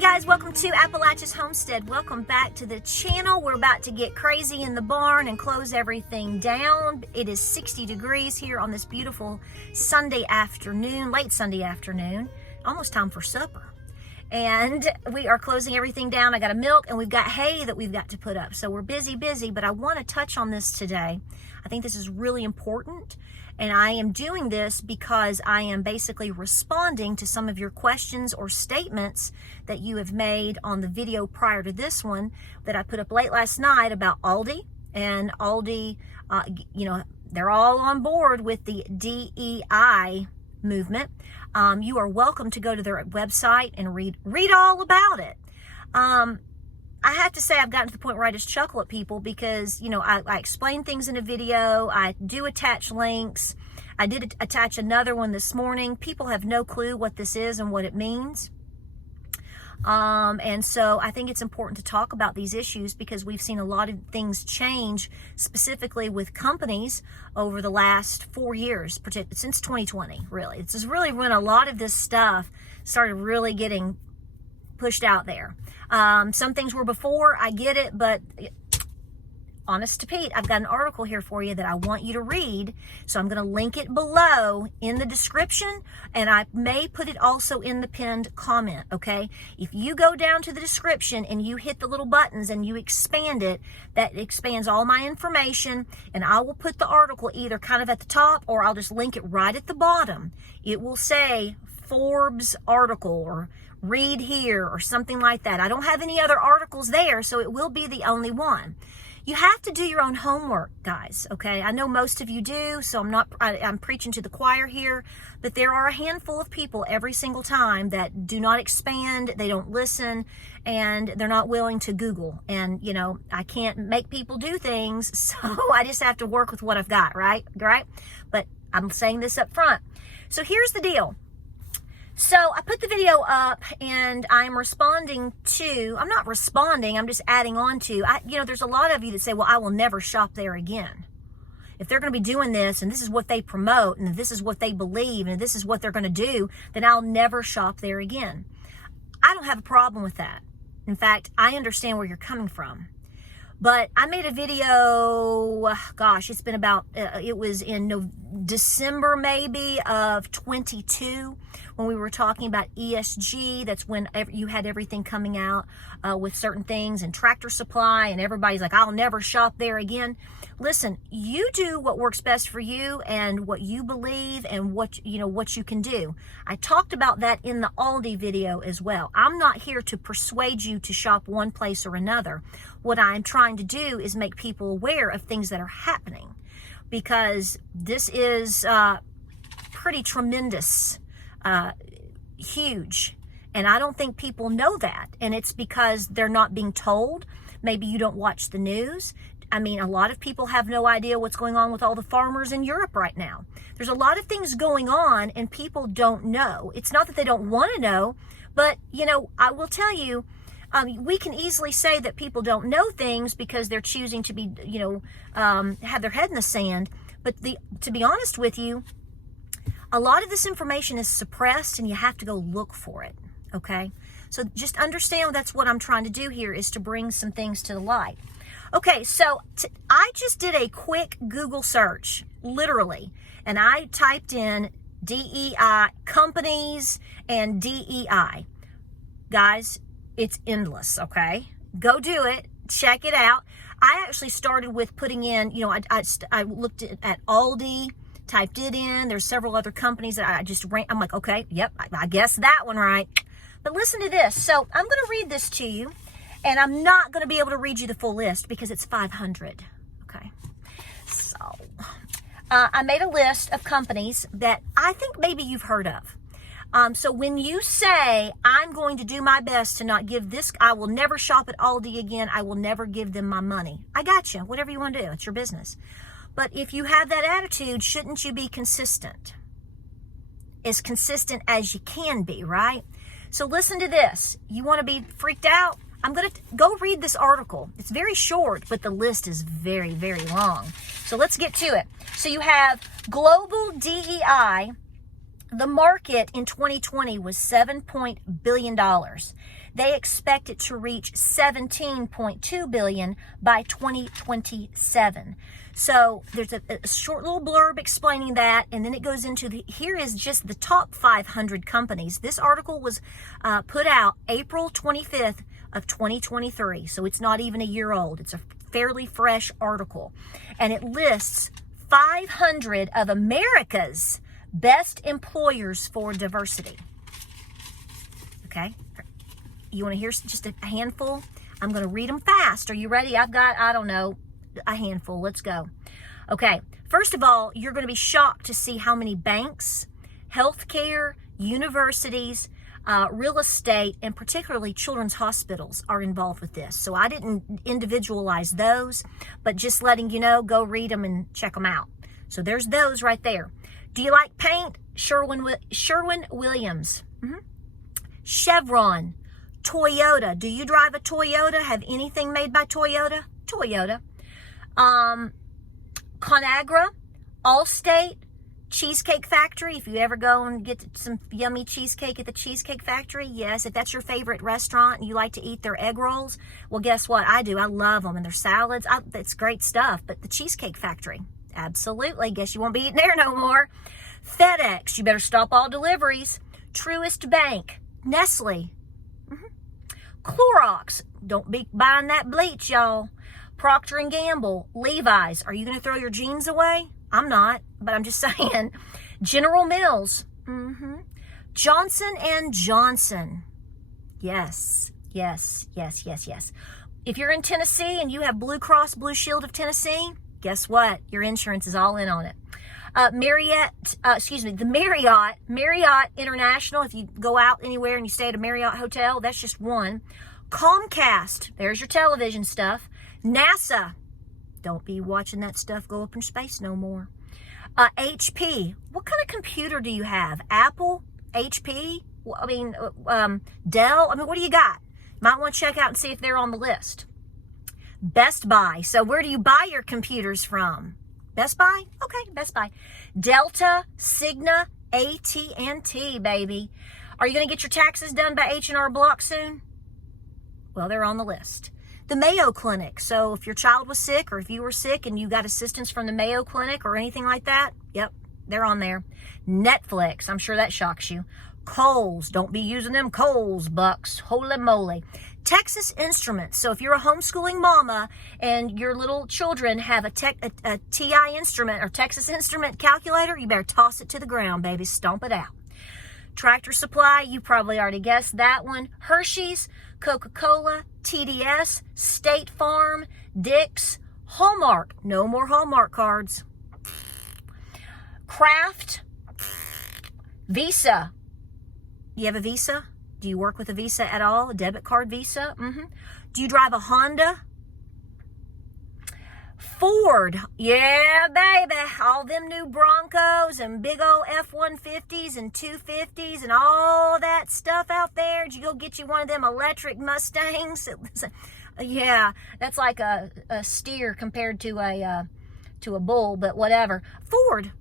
Hey guys, welcome to Appalachia's Homestead. Welcome back to the channel. We're about to get crazy in the barn and close everything down. It is 60 degrees here on this beautiful Sunday afternoon, late Sunday afternoon. Almost time for supper. And we are closing everything down. I got a milk and we've got hay that we've got to put up. So we're busy, but I want to touch on this today. I think this is really important. And I am doing this because I am basically responding to some of your questions or statements that you have made on the video prior to this one that I put up late last night about Aldi. And Aldi, they're all on board with the DEI movement. You are welcome to go to their website and read all about it. I have to say I've gotten to the point where I just chuckle at people because, I explain things in a video. I do attach links. I did attach another one this morning. People have no clue what this is and what it means. And so I think it's important to talk about these issues because we've seen a lot of things change, specifically with companies over the last 4 years, since 2020, really. It's just really when a lot of this stuff started really getting pushed out there. Some things were before, I get it, but honest to Pete, I've got an article here for you that I want you to read. So I'm going to link it below in the description, and I may put it also in the pinned comment, okay? If you go down to the description and you hit the little buttons and you expand it, that expands all my information, and I will put the article either kind of at the top or I'll just link it right at the bottom. It will say Forbes article or read here or something like that. I don't have any other articles there, so it will be the only one. You have to do your own homework, guys, okay? I know most of you do, so I'm preaching to the choir here, but there are a handful of people every single time that do not expand, they don't listen, and they're not willing to Google. And, I can't make people do things, so I just have to work with what I've got, right? But I'm saying this up front. So here's the deal. So I put the video up and I'm responding to, I'm not responding, I'm just adding on to, there's a lot of you that say, well, I will never shop there again. If they're going to be doing this and this is what they promote and this is what they believe and this is what they're going to do, then I'll never shop there again. I don't have a problem with that. In fact, I understand where you're coming from. But I made a video, it's been about, it was in December maybe of 22 when we were talking about ESG. That's when you had everything coming out with certain things and Tractor Supply and everybody's like, I'll never shop there again. Listen, you do what works best for you and what you believe and what you can do. I talked about that in the Aldi video as well. I'm not here to persuade you to shop one place or another. What I'm trying to do is make people aware of things that are happening because this is pretty tremendous, huge. And I don't think people know that. And it's because they're not being told. Maybe you don't watch the news. A lot of people have no idea what's going on with all the farmers in Europe right now. There's a lot of things going on and people don't know. It's not that they don't want to know, but, I will tell you, we can easily say that people don't know things because they're choosing to be, have their head in the sand. But to be honest with you, a lot of this information is suppressed and you have to go look for it, okay? So just understand that's what I'm trying to do here is to bring some things to the light. Okay, so I just did a quick Google search, literally, and I typed in DEI, companies and DEI. Guys, it's endless, okay? Go do it. Check it out. I actually started with putting in, I looked at Aldi, typed it in. There's several other companies that I just ran. I'm like, okay, yep, I guess that one right. But listen to this. So I'm going to read this to you. And I'm not going to be able to read you the full list because it's 500. Okay. So I made a list of companies that I think maybe you've heard of. So when you say, I'm going to do my best to not give this, I will never shop at Aldi again. I will never give them my money. I got you. Whatever you want to do. It's your business. But if you have that attitude, shouldn't you be consistent? As consistent as you can be, right? So listen to this. You want to be freaked out? I'm going to go read this article. It's very short, but the list is very, very long. So let's get to it. So you have global DEI. The market in 2020 was $7 billion. They expect it to reach 17.2 billion by 2027. So there's a short little blurb explaining that, and then it goes into here is just the top 500 companies. This article was put out April 25th of 2023, so it's not even a year old. It's a fairly fresh article, and it lists 500 of America's best employers for diversity. Okay, you want to hear just a handful? I'm going to read them fast. Are you ready? I've got, I don't know, a handful. Let's go. Okay, first of all, you're going to be shocked to see how many banks, healthcare, universities, real estate, and particularly children's hospitals are involved with this. So I didn't individualize those, but just letting you know, go read them and check them out. So there's those right there. Do you like paint? Sherwin-Williams. Chevron. Toyota. Do you drive a Toyota? Have anything made by Toyota? Toyota. Conagra. Allstate. Cheesecake Factory. If you ever go and get some yummy cheesecake at the Cheesecake Factory, yes. If that's your favorite restaurant and you like to eat their egg rolls, well, guess what? I do. I love them, and their salads. It's great stuff. But the Cheesecake Factory, absolutely. Guess you won't be eating there no more. FedEx. You better stop all deliveries. Truist Bank. Nestle. Clorox. Don't be buying that bleach, y'all. Procter & Gamble. Levi's. Are you going to throw your jeans away? I'm not, but I'm just saying. General Mills. Johnson & Johnson. Yes. If you're in Tennessee and you have Blue Cross Blue Shield of Tennessee, guess what? Your insurance is all in on it. The Marriott International. If you go out anywhere and you stay at a Marriott hotel, that's just one. Comcast. There's your television stuff. NASA. Don't be watching that stuff go up in space no more. HP. What kind of computer do you have? Apple? HP? Dell? What do you got? Might want to check out and see if they're on the list. Best Buy. So where do you buy your computers from? Best Buy? Okay, Best Buy. Delta, Cigna, AT&T, baby. Are you going to get your taxes done by H&R Block soon? Well, they're on the list. The Mayo Clinic. So if your child was sick, or if you were sick and you got assistance from the Mayo Clinic or anything like that, yep, they're on there. Netflix. I'm sure that shocks you. Kohl's. Don't be using them Kohl's bucks. Holy moly. Texas Instruments. So if you're a homeschooling mama and your little children have a TI instrument or Texas Instrument calculator, you better toss it to the ground, baby. Stomp it out. Tractor Supply, you probably already guessed that one. Hershey's, Coca-Cola, TDS, State Farm, Dick's, Hallmark. No more Hallmark cards. Kraft, Visa. You have a Visa? Do you work with a Visa at all? A debit card Visa? Do you drive a Honda? Ford. Yeah, baby. All them new Broncos and big old F-150s and 250s and all that stuff out there. Did you go get you one of them electric Mustangs? Yeah, that's like a steer compared to a bull, but whatever. Ford.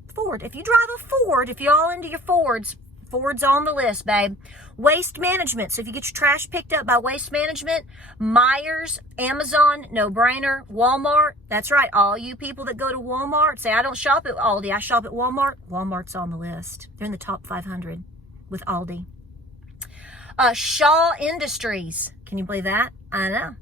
If you drive a Ford, if you're all into your Fords, Ford's on the list, babe. Waste management. So if you get your trash picked up by Waste Management, Myers, Amazon, no brainer. Walmart. That's right. All you people that go to Walmart say, I don't shop at Aldi, I shop at Walmart. Walmart's on the list. They're in the top 500 with Aldi. Shaw Industries. Can you believe that? I know.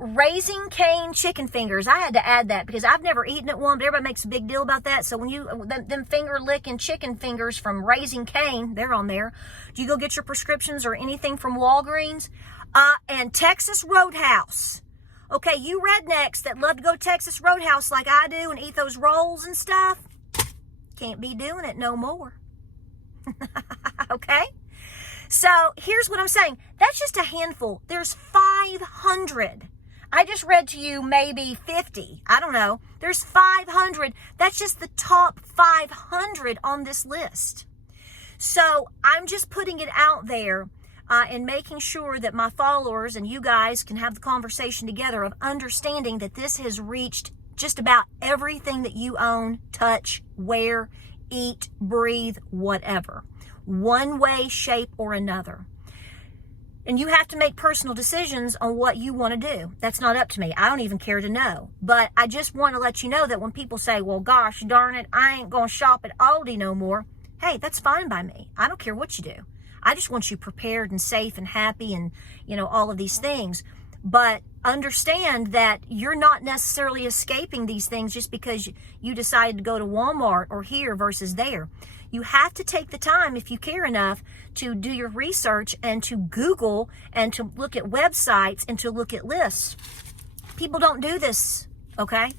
Raising Cane chicken fingers. I had to add that because I've never eaten at one, but everybody makes a big deal about that. So when you, them finger licking chicken fingers from Raising Cane, they're on there. Do you go get your prescriptions or anything from Walgreens? And Texas Roadhouse. Okay, you rednecks that love to go to Texas Roadhouse like I do and eat those rolls and stuff, can't be doing it no more. Okay? So here's what I'm saying. That's just a handful. There's 500. I just read to you maybe 50. I don't know. There's 500. That's just the top 500 on this list. So I'm just putting it out there and making sure that my followers and you guys can have the conversation together of understanding that this has reached just about everything that you own, touch, wear, eat, breathe, whatever. One way, shape, or another. And you have to make personal decisions on what you want to do. That's not up to me. I don't even care to know. But I just want to let you know that when people say, well, gosh, darn it, I ain't going to shop at Aldi no more. Hey, that's fine by me. I don't care what you do. I just want you prepared and safe and happy and, all of these things. But understand that you're not necessarily escaping these things just because you decided to go to Walmart or here versus there. You have to take the time, if you care enough, to do your research and to Google and to look at websites and to look at lists. People don't do this, okay?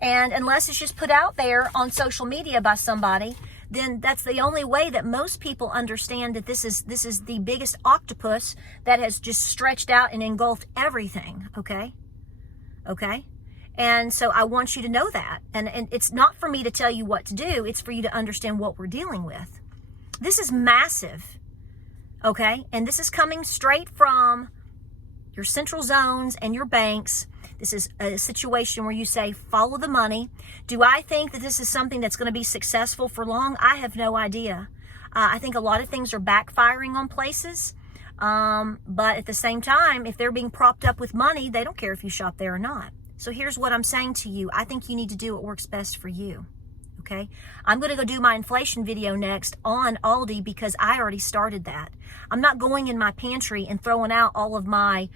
And unless it's just put out there on social media by somebody, then that's the only way that most people understand that this is the biggest octopus that has just stretched out and engulfed everything, okay? Okay? And so I want you to know that. And it's not for me to tell you what to do. It's for you to understand what we're dealing with. This is massive, okay? And this is coming straight from your central zones and your banks. This is a situation where you say, follow the money. Do I think that this is something that's going to be successful for long? I have no idea. I think a lot of things are backfiring on places. But at the same time, if they're being propped up with money, they don't care if you shop there or not. So here's what I'm saying to you. I think you need to do what works best for you. Okay? I'm going to go do my inflation video next on Aldi because I already started that. I'm not going in my pantry and throwing out all of my,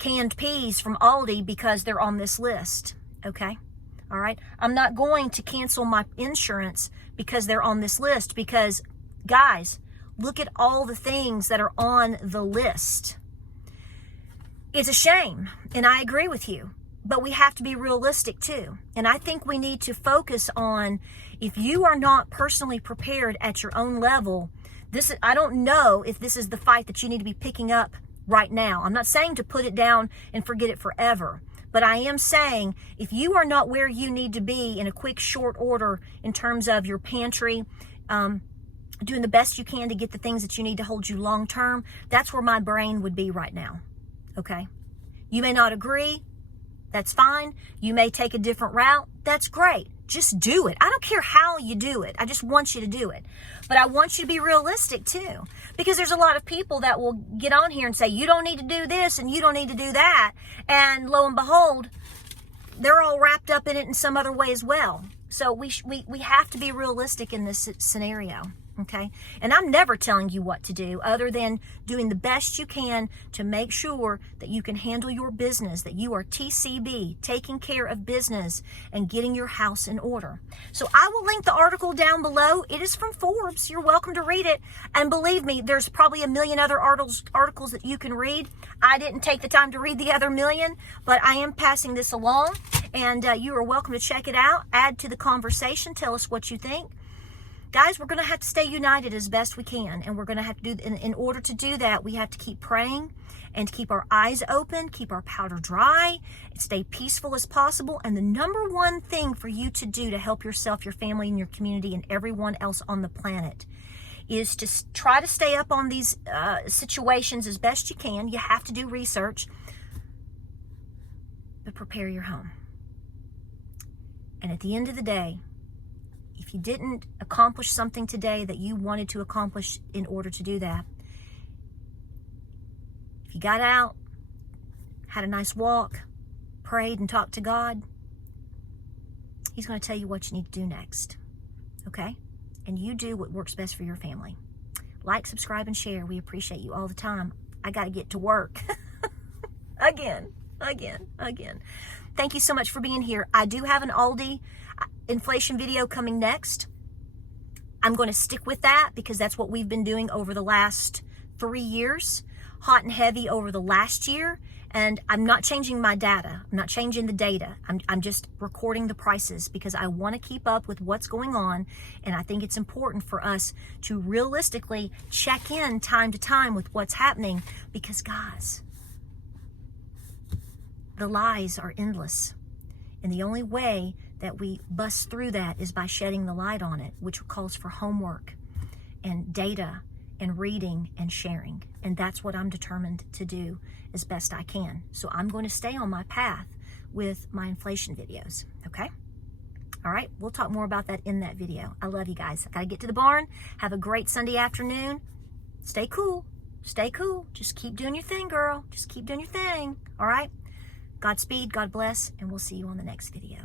canned peas from Aldi because they're on this list. Okay? All right? I'm not going to cancel my insurance because they're on this list because, guys, look at all the things that are on the list. It's a shame, and I agree with you, but we have to be realistic too. And I think we need to focus on, if you are not personally prepared at your own level, I don't know if this is the fight that you need to be picking up right now. I'm not saying to put it down and forget it forever, but I am saying if you are not where you need to be in a quick, short order in terms of your pantry, doing the best you can to get the things that you need to hold you long term, that's where my brain would be right now. Okay? You may not agree. That's fine. You may take a different route. That's great. Just do it. I don't care how you do it. I just want you to do it. But I want you to be realistic too. Because there's a lot of people that will get on here and say, you don't need to do this and you don't need to do that. And lo and behold, they're all wrapped up in it in some other way as well. So we have to be realistic in this scenario. Okay? And I'm never telling you what to do other than doing the best you can to make sure that you can handle your business, that you are TCB, taking care of business and getting your house in order. So I will link the article down below. It is from Forbes. You're welcome to read it. And believe me, there's probably a million other articles that you can read. I didn't take the time to read the other million, but I am passing this along. And you are welcome to check it out. Add to the conversation. Tell us what you think. Guys, we're going to have to stay united as best we can, and we're going to have to do, in order to do that, we have to keep praying and keep our eyes open, keep our powder dry, and stay peaceful as possible. And the number one thing for you to do to help yourself, your family, and your community, and everyone else on the planet is to try to stay up on these situations as best you can. You have to do research, but prepare your home. And at the end of the day, if you didn't accomplish something today that you wanted to accomplish in order to do that, if you got out, had a nice walk, prayed and talked to God, He's going to tell you what you need to do next. Okay? And you do what works best for your family. Like, subscribe, and share. We appreciate you all the time. I got to get to work. Again. Thank you so much for being here. I do have an Aldi inflation video coming next. I'm going to stick with that because that's what we've been doing over the last 3 years, hot and heavy over the last year. And I'm not changing my data. I'm not changing the data. I'm just recording the prices because I want to keep up with what's going on. And I think it's important for us to realistically check in time to time with what's happening because, guys, the lies are endless. And the only way that we bust through that is by shedding the light on it, which calls for homework and data and reading and sharing. And that's what I'm determined to do as best I can. So I'm going to stay on my path with my inflation videos, okay? All right, we'll talk more about that in that video. I love you guys. I got to get to the barn. Have a great Sunday afternoon. Stay cool. stay cool. Just keep doing your thing, girl. Just keep doing your thing. All right? Godspeed, God bless, and we'll see you on the next video.